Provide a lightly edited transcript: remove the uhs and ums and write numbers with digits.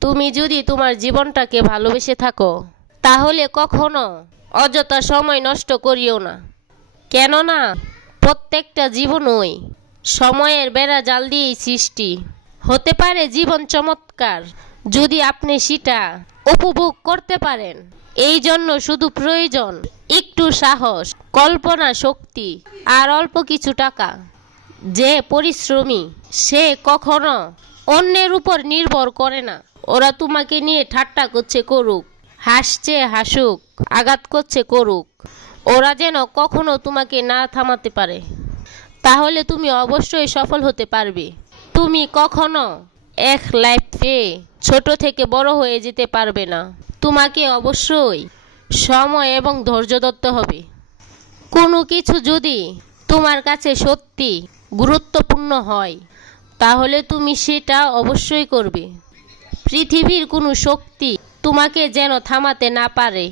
তুমি যদি তোমার জীবনটাকে ভালোবেসে থাকো তাহলে কখনো অযথা সময় নষ্ট করিও না। কেননা প্রত্যেকটা জীবনই সময়ের বেড়া জাল দিয়েই সৃষ্টি। হতে পারে জীবন চমৎকার যদি আপনি সেটা উপভোগ করতে পারেন। এই জন্য শুধু প্রয়োজন একটু সাহস, কল্পনা শক্তি আর অল্প কিছু টাকা। যে পরিশ্রমী সে কখনো অন্যের উপর নির্ভর করে না। ওরা তোমাকে নিয়ে ঠাট্টা করছে করুক, হাসছে হাসুক, আঘাত করছে করুক, ওরা যেন কখনো তোমাকে না থামাতে পারে। তাহলে তুমি অবশ্যই সফল হতে পারবে। তুমি কখনো এক লাইফে ছোট থেকে বড় হয়ে যেতে পারবে না। তোমাকে অবশ্যই সময় এবং ধৈর্য ধরতে হবে। কোনো কিছু যদি তোমার কাছে সত্যি গুরুত্বপূর্ণ হয় তাহলে তুমি সেটা অবশ্যই করবে। পৃথিবীর কোনো শক্তি তোমাকে যেন থামাতে না পারে।